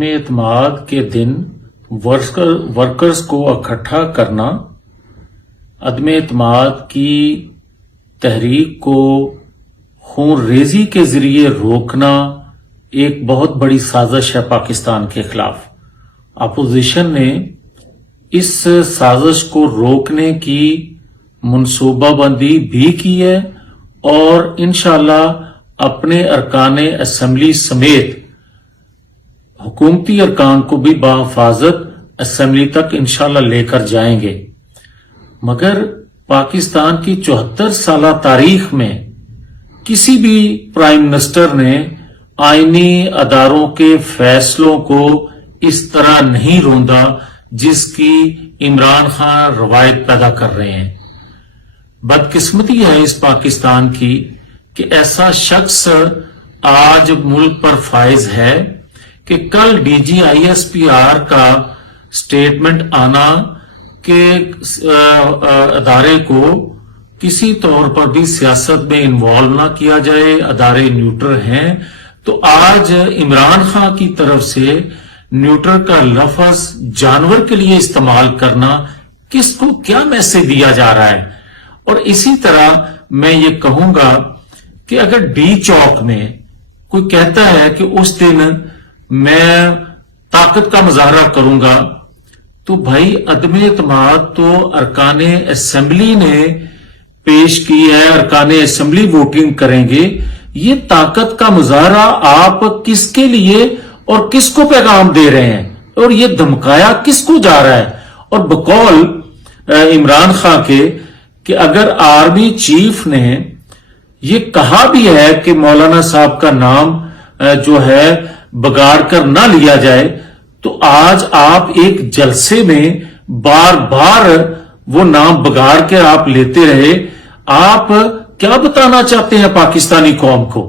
میں اعتماد کے دن ورکرز کو اکٹھا کرنا، عدم اعتماد کی تحریک کو خون ریزی کے ذریعے روکنا ایک بہت بڑی سازش ہے پاکستان کے خلاف۔ اپوزیشن نے اس سازش کو روکنے کی منصوبہ بندی بھی کی ہے اور انشاءاللہ اپنے ارکان اسمبلی سمیت حکومتی ارکان کو بھی بحفاظت اسمبلی تک انشاءاللہ لے کر جائیں گے۔ مگر پاکستان کی 74 سالہ تاریخ میں کسی بھی پرائم منسٹر نے آئینی اداروں کے فیصلوں کو اس طرح نہیں روندا جس کی عمران خان روایت پیدا کر رہے ہیں۔ بدقسمتی ہے اس پاکستان کی کہ ایسا شخص آج ملک پر فائز ہے کہ کل D G I S P R کا سٹیٹمنٹ آنا کہ ادارے کو کسی طور پر بھی سیاست میں انوالو نہ کیا جائے، ادارے نیوٹر ہیں، تو آج عمران خان کی طرف سے نیوٹر کا لفظ جانور کے لیے استعمال کرنا کس کو کیا میسج دیا جا رہا ہے؟ اور اسی طرح میں یہ کہوں گا کہ اگر ڈی چوک میں کوئی کہتا ہے کہ اس دن میں طاقت کا مظاہرہ کروں گا، تو بھائی عدم اعتماد تو ارکان اسمبلی نے پیش کی ہے، ارکان اسمبلی ووٹنگ کریں گے۔ یہ طاقت کا مظاہرہ آپ کس کے لیے اور کس کو پیغام دے رہے ہیں اور یہ دھمکایا کس کو جا رہا ہے؟ اور بقول عمران خان کے کہ اگر آرمی چیف نے یہ کہا بھی ہے کہ مولانا صاحب کا نام جو ہے بگاڑ کر نہ لیا جائے، تو آج آپ ایک جلسے میں بار بار وہ نام بگاڑ کے آپ لیتے رہے۔ آپ کیا بتانا چاہتے ہیں پاکستانی قوم کو؟